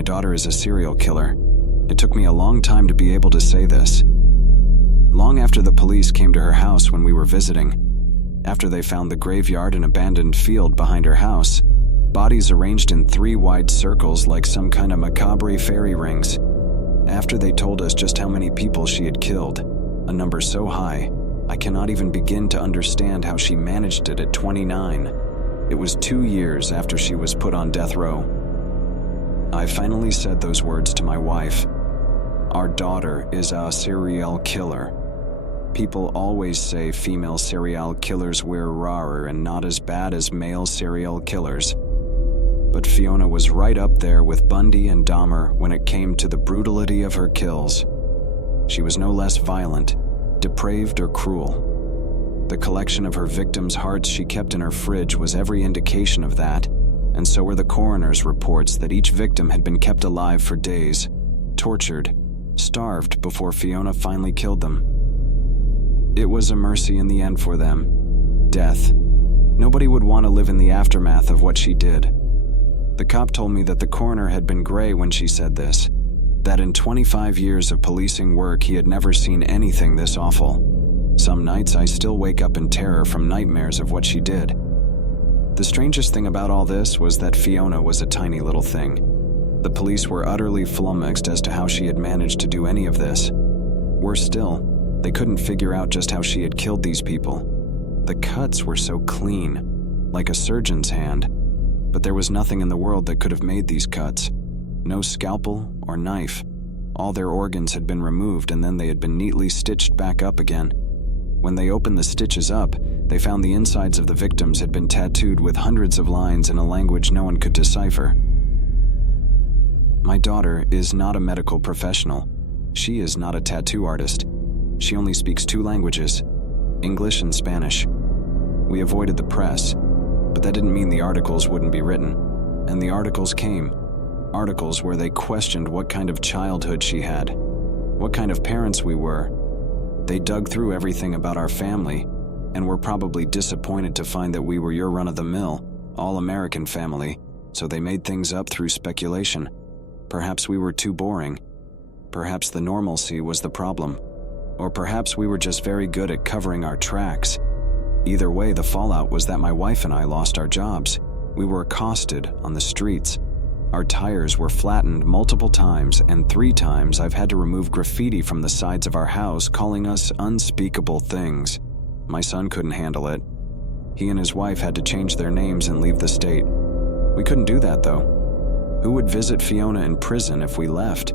my daughter is a serial killer. It took me a long time to be able to say this. Long after the police came to her house when we were visiting, after they found the graveyard and abandoned field behind her house, bodies arranged in 3 wide circles like some kind of macabre fairy rings. After they told us just how many people she had killed, a number so high, I cannot even begin to understand how she managed it at 29. It was 2 years after she was put on death row. I finally said those words to my wife. Our daughter is a serial killer. People always say female serial killers were rarer and not as bad as male serial killers. But Fiona was right up there with Bundy and Dahmer when it came to the brutality of her kills. She was no less violent, depraved, or cruel. The collection of her victims' hearts she kept in her fridge was every indication of that, and so were the coroner's reports that each victim had been kept alive for days, tortured, starved before Fiona finally killed them. It was a mercy in the end for them. Death. Nobody would want to live in the aftermath of what she did. The cop told me that the coroner had been gray when she said this, that in 25 years of policing work he had never seen anything this awful. Some nights I still wake up in terror from nightmares of what she did. The strangest thing about all this was that Fiona was a tiny little thing. The police were utterly flummoxed as to how she had managed to do any of this. Worse still, they couldn't figure out just how she had killed these people. The cuts were so clean, like a surgeon's hand, but there was nothing in the world that could have made these cuts. No scalpel or knife. All their organs had been removed and then they had been neatly stitched back up again. When they opened the stitches up, they found the insides of the victims had been tattooed with hundreds of lines in a language no one could decipher. My daughter is not a medical professional. She is not a tattoo artist. She only speaks 2 languages, English and Spanish. We avoided the press, but that didn't mean the articles wouldn't be written. And the articles came. Articles where they questioned what kind of childhood she had, what kind of parents we were. They dug through everything about our family, and were probably disappointed to find that we were your run-of-the-mill, all-American family, so they made things up through speculation. Perhaps we were too boring. Perhaps the normalcy was the problem. Or perhaps we were just very good at covering our tracks. Either way, the fallout was that my wife and I lost our jobs. We were accosted on the streets. Our tires were flattened multiple times, and 3 times I've had to remove graffiti from the sides of our house calling us unspeakable things. My son couldn't handle it. He and his wife had to change their names and leave the state. We couldn't do that, though. Who would visit Fiona in prison if we left?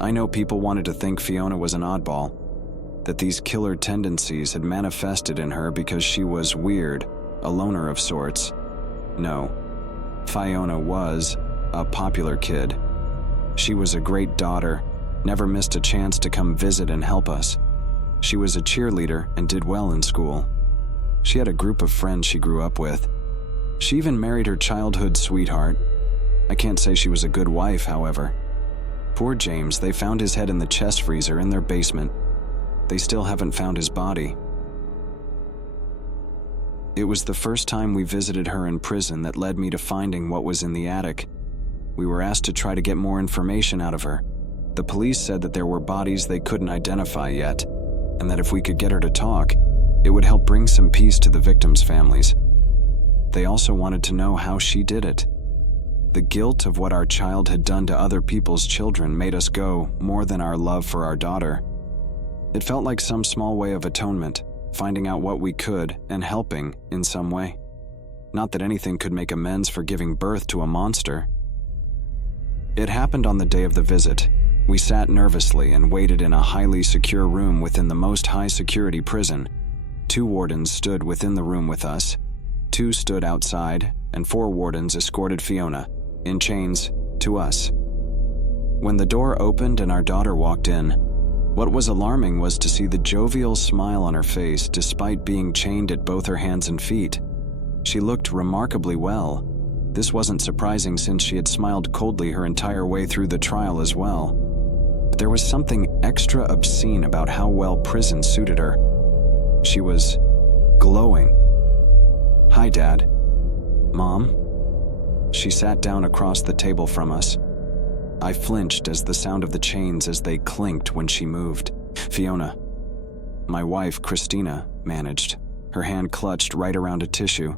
I know people wanted to think Fiona was an oddball, that these killer tendencies had manifested in her because she was weird, a loner of sorts. No. Fiona was a popular kid. She was a great daughter, never missed a chance to come visit and help us. She was a cheerleader and did well in school. She had a group of friends she grew up with. She even married her childhood sweetheart. I can't say she was a good wife, however. Poor James, they found his head in the chest freezer in their basement. They still haven't found his body. It was the first time we visited her in prison that led me to finding what was in the attic. We were asked to try to get more information out of her. The police said that there were bodies they couldn't identify yet, and that if we could get her to talk, it would help bring some peace to the victims' families. They also wanted to know how she did it. The guilt of what our child had done to other people's children made us go more than our love for our daughter. It felt like some small way of atonement, finding out what we could and helping in some way. Not that anything could make amends for giving birth to a monster. It happened on the day of the visit. We sat nervously and waited in a highly secure room within the most high-security prison. 2 wardens stood within the room with us. 2 stood outside, and 4 wardens escorted Fiona, in chains, to us. When the door opened and our daughter walked in, what was alarming was to see the jovial smile on her face despite being chained at both her hands and feet. She looked remarkably well. This wasn't surprising since she had smiled coldly her entire way through the trial as well. But there was something extra obscene about how well prison suited her. She was glowing. "Hi, Dad." "Mom?" She sat down across the table from us, I flinched as the sound of the chains as they clinked when she moved. Fiona. My wife, Christina, managed, her hand clutched right around a tissue.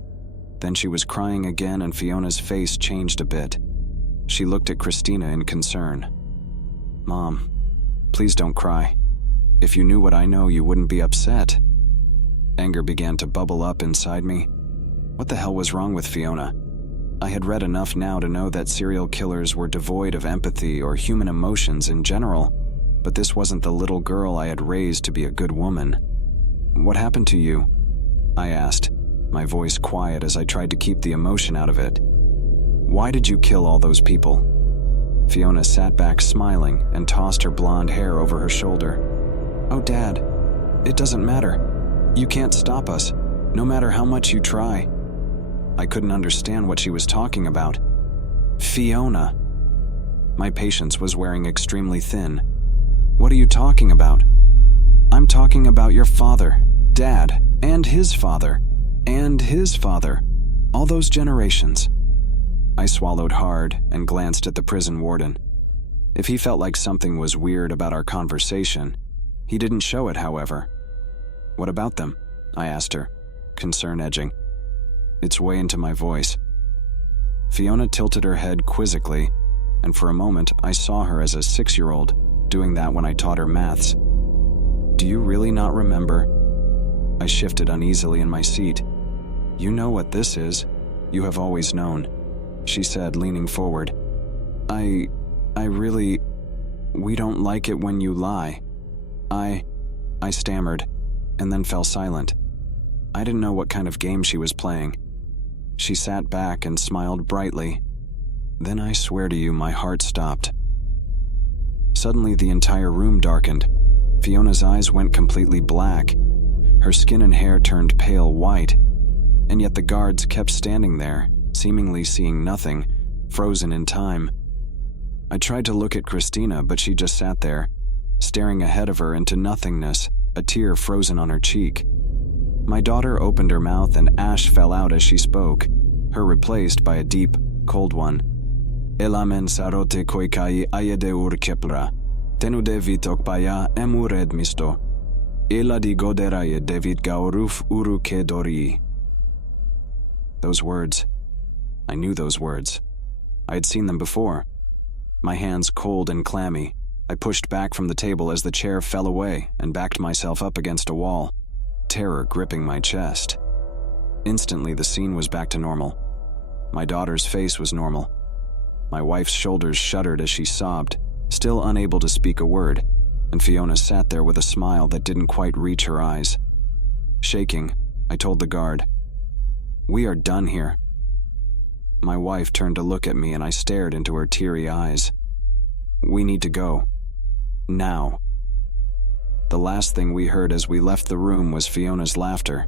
Then she was crying again and Fiona's face changed a bit. She looked at Christina in concern. Mom, please don't cry. If you knew what I know, you wouldn't be upset. Anger began to bubble up inside me. What the hell was wrong with Fiona? I had read enough now to know that serial killers were devoid of empathy or human emotions in general, but this wasn't the little girl I had raised to be a good woman. What happened to you? I asked, my voice quiet as I tried to keep the emotion out of it. Why did you kill all those people? Fiona sat back smiling and tossed her blonde hair over her shoulder. Oh, Dad, it doesn't matter. You can't stop us, no matter how much you try. I couldn't understand what she was talking about. Fiona. My patience was wearing extremely thin. What are you talking about? I'm talking about your father, Dad, and his father, and his father, all those generations. I swallowed hard and glanced at the prison warden. If he felt like something was weird about our conversation, he didn't show it, however. What about them? I asked her, concern edging its way into my voice. Fiona tilted her head quizzically, and for a moment I saw her as a 6-year-old, doing that when I taught her maths. Do you really not remember? I shifted uneasily in my seat. You know what this is. You have always known, she said, leaning forward. I really... We don't like it when you lie. I stammered, and then fell silent. I didn't know what kind of game she was playing. She sat back and smiled brightly. Then I swear to you, my heart stopped. Suddenly, the entire room darkened. Fiona's eyes went completely black. Her skin and hair turned pale white, and yet the guards kept standing there, seemingly seeing nothing, frozen in time. I tried to look at Christina, but she just sat there, staring ahead of her into nothingness, a tear frozen on her cheek. My daughter opened her mouth and ash fell out as she spoke, her replaced by a deep, cold one. Elamen sarote koikai ayede ur kepra, tenude vitok paya emured misto. Ela di goderaye David gauruf uru kedori. Those words. I knew those words. I had seen them before. My hands cold and clammy, I pushed back from the table as the chair fell away and backed myself up against a wall, terror gripping my chest. Instantly, the scene was back to normal. My daughter's face was normal. My wife's shoulders shuddered as she sobbed, still unable to speak a word, and Fiona sat there with a smile that didn't quite reach her eyes. Shaking, I told the guard, "We are done here." My wife turned to look at me and I stared into her teary eyes. "We need to go. Now." The last thing we heard as we left the room was Fiona's laughter,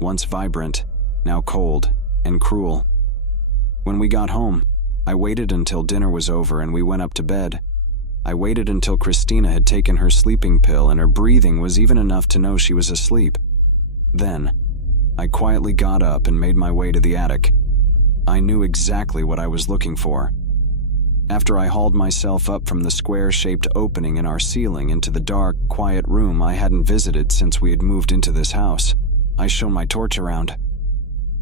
once vibrant, now cold and cruel. When we got home, I waited until dinner was over and we went up to bed. I waited until Christina had taken her sleeping pill and her breathing was even enough to know she was asleep. Then, I quietly got up and made my way to the attic. I knew exactly what I was looking for. After I hauled myself up from the square-shaped opening in our ceiling into the dark, quiet room I hadn't visited since we had moved into this house, I shone my torch around.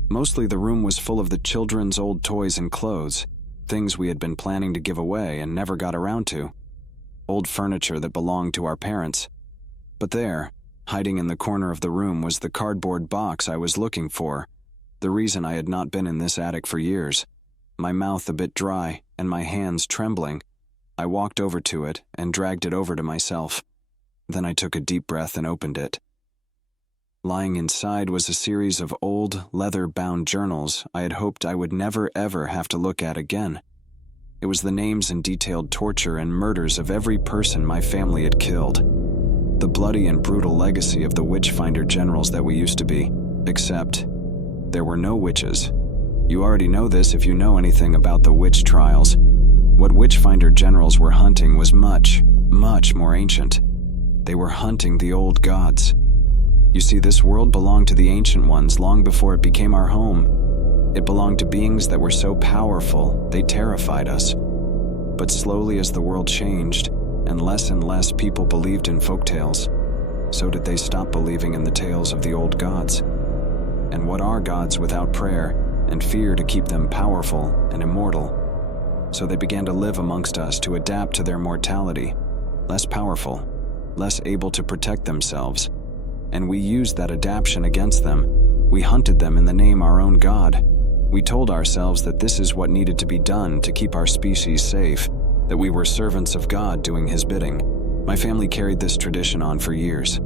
Mostly the room was full of the children's old toys and clothes, things we had been planning to give away and never got around to. Old furniture that belonged to our parents. But there, hiding in the corner of the room, was the cardboard box I was looking for, the reason I had not been in this attic for years. My mouth a bit dry and my hands trembling, I walked over to it and dragged it over to myself. Then I took a deep breath and opened it. Lying inside was a series of old, leather-bound journals I had hoped I would never ever have to look at again. It was the names and detailed torture and murders of every person my family had killed. The bloody and brutal legacy of the witch-finder generals that we used to be, except there were no witches. You already know this if you know anything about the witch trials. What witch-finder generals were hunting was much, much more ancient. They were hunting the old gods. You see, this world belonged to the ancient ones long before it became our home. It belonged to beings that were so powerful, they terrified us. But slowly as the world changed, and less people believed in folktales, so did they stop believing in the tales of the old gods. And what are gods without prayer and fear to keep them powerful and immortal? So they began to live amongst us to adapt to their mortality, less powerful, less able to protect themselves. And we used that adaptation against them. We hunted them in the name our own god. We told ourselves that this is what needed to be done to keep our species safe, that we were servants of God doing his bidding. My family carried this tradition on for years,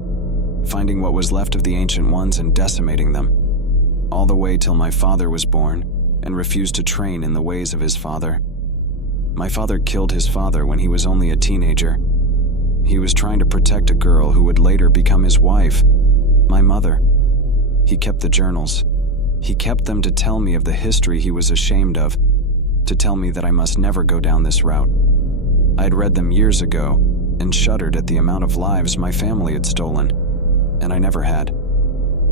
finding what was left of the ancient ones and decimating them, all the way till my father was born and refused to train in the ways of his father. My father killed his father when he was only a teenager. He was trying to protect a girl who would later become his wife, my mother. He kept the journals. He kept them to tell me of the history he was ashamed of, to tell me that I must never go down this route. I had read them years ago and shuddered at the amount of lives my family had stolen, and I never had.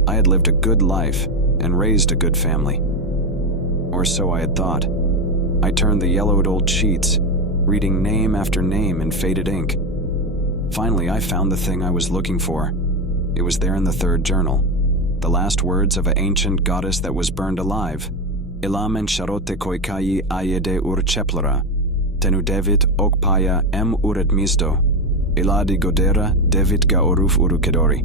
I had lived a good life and raised a good family. Or so I had thought. I turned the yellowed old sheets, reading name after name in faded ink. Finally, I found the thing I was looking for. It was there in the third journal. The last words of an ancient goddess that was burned alive. Ilamen sharote koikayi ayede urcheplera, tenu devit okpaya em ured misto, iladi godera devit ga oruf urukedori.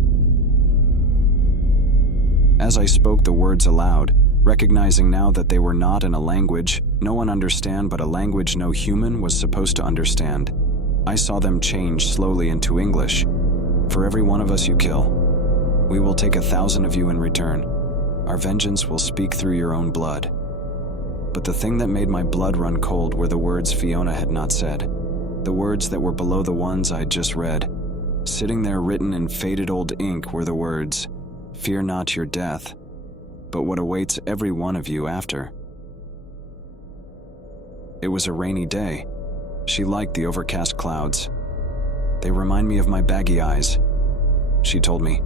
As I spoke the words aloud, recognizing now that they were not in a language no one understand but a language no human was supposed to understand, I saw them change slowly into English. For every one of us you kill, we will take 1,000 of you in return. Our vengeance will speak through your own blood. But the thing that made my blood run cold were the words Fiona had not said, the words that were below the ones I had just read. Sitting there written in faded old ink were the words, "Fear not your death, but what awaits every one of you after." It was a rainy day. She liked the overcast clouds. "They remind me of my baggy eyes," she told me.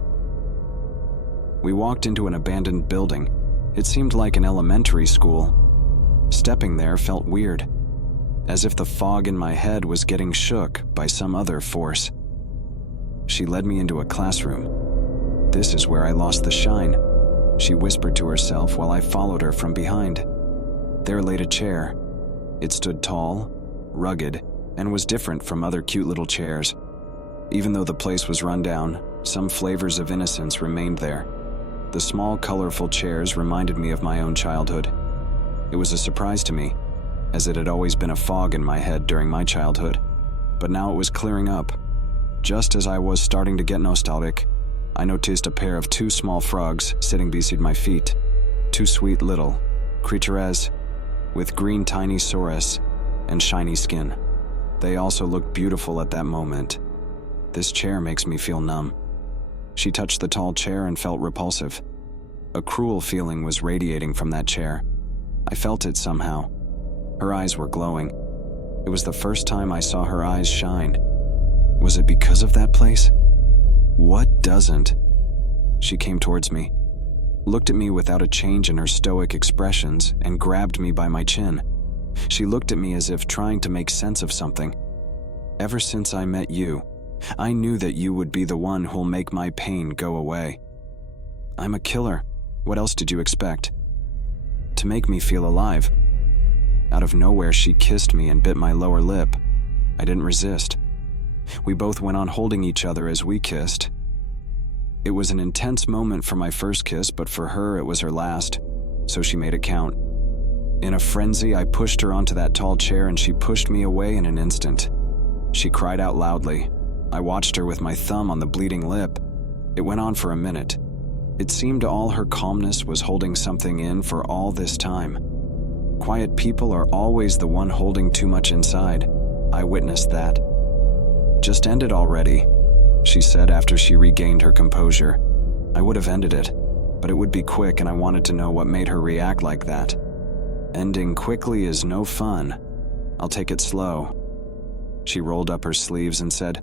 We walked into an abandoned building. It seemed like an elementary school. Stepping there felt weird, as if the fog in my head was getting shook by some other force. She led me into a classroom. "This is where I lost the shine," she whispered to herself while I followed her from behind. There laid a chair. It stood tall, rugged, and was different from other cute little chairs. Even though the place was run down, some flavors of innocence remained there. The small, colorful chairs reminded me of my own childhood. It was a surprise to me, as it had always been a fog in my head during my childhood. But now it was clearing up. Just as I was starting to get nostalgic, I noticed a pair of 2 small frogs sitting beside my feet. 2 sweet little creatures with green tiny sorus and shiny skin. They also looked beautiful at that moment. "This chair makes me feel numb." She touched the tall chair and felt repulsive. A cruel feeling was radiating from that chair. I felt it somehow. Her eyes were glowing. It was the first time I saw her eyes shine. Was it because of that place? What doesn't? She came towards me, looked at me without a change in her stoic expressions, and grabbed me by my chin. She looked at me as if trying to make sense of something. "Ever since I met you, I knew that you would be the one who'll make my pain go away. I'm a killer. What else did you expect? To make me feel alive." Out of nowhere, she kissed me and bit my lower lip. I didn't resist. We both went on holding each other as we kissed. It was an intense moment for my first kiss, but for her it was her last, so she made it count. In a frenzy, I pushed her onto that tall chair and she pushed me away in an instant. She cried out loudly. I watched her with my thumb on the bleeding lip. It went on for a minute. It seemed all her calmness was holding something in for all this time. Quiet people are always the one holding too much inside. I witnessed that. "Just end it already," she said after she regained her composure. I would have ended it, but it would be quick and I wanted to know what made her react like that. Ending quickly is no fun. I'll take it slow. She rolled up her sleeves and said,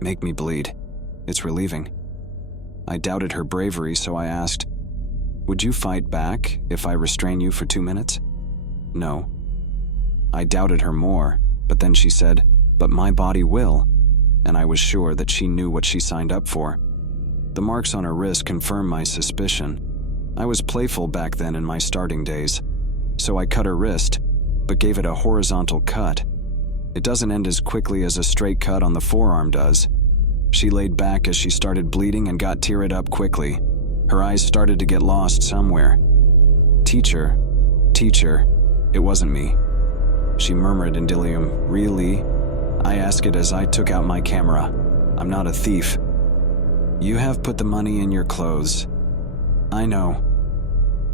"Make me bleed. It's relieving." I doubted her bravery, so I asked, "Would you fight back if I restrain you for 2 minutes?" No. I doubted her more, But then she said, "But my body will," and I was sure that she knew what she signed up for. The marks on her wrist confirmed my suspicion. I was playful back then in my starting days, so I cut her wrist, but gave it a horizontal cut. It doesn't end as quickly as a straight cut on the forearm does. She laid back as she started bleeding and got teared up quickly. Her eyes started to get lost somewhere. Teacher, it wasn't me," she murmured in delirium. "Really?" I asked it as I took out my camera. "I'm not a thief." "You have put the money in your clothes." "I know."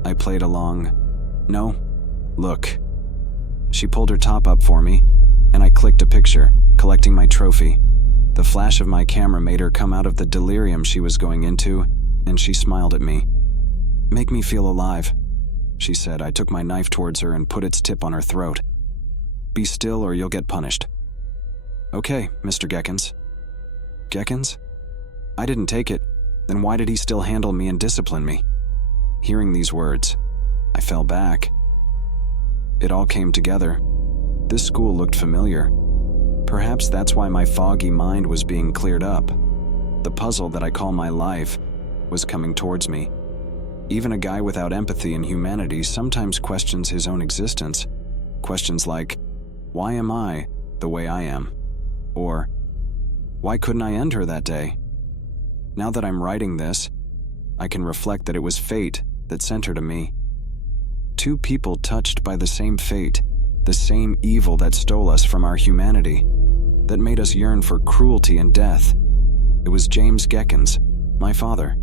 I played along. "No, look." She pulled her top up for me, and I clicked a picture, collecting my trophy. The flash of my camera made her come out of the delirium she was going into, and she smiled at me. "Make me feel alive," she said. I took my knife towards her and put its tip on her throat. "Be still or you'll get punished." "Okay, Mr. Geckens." "Geckens?" I didn't take it. Then why did he still handle me and discipline me? Hearing these words, I fell back. It all came together. This school looked familiar. Perhaps that's why my foggy mind was being cleared up. The puzzle that I call my life was coming towards me. Even a guy without empathy and humanity sometimes questions his own existence. Questions like, why am I the way I am? Or, why couldn't I end her that day? Now that I'm writing this, I can reflect that it was fate that sent her to me. Two people touched by the same fate, the same evil that stole us from our humanity, that made us yearn for cruelty and death. It was James Geckens, my father.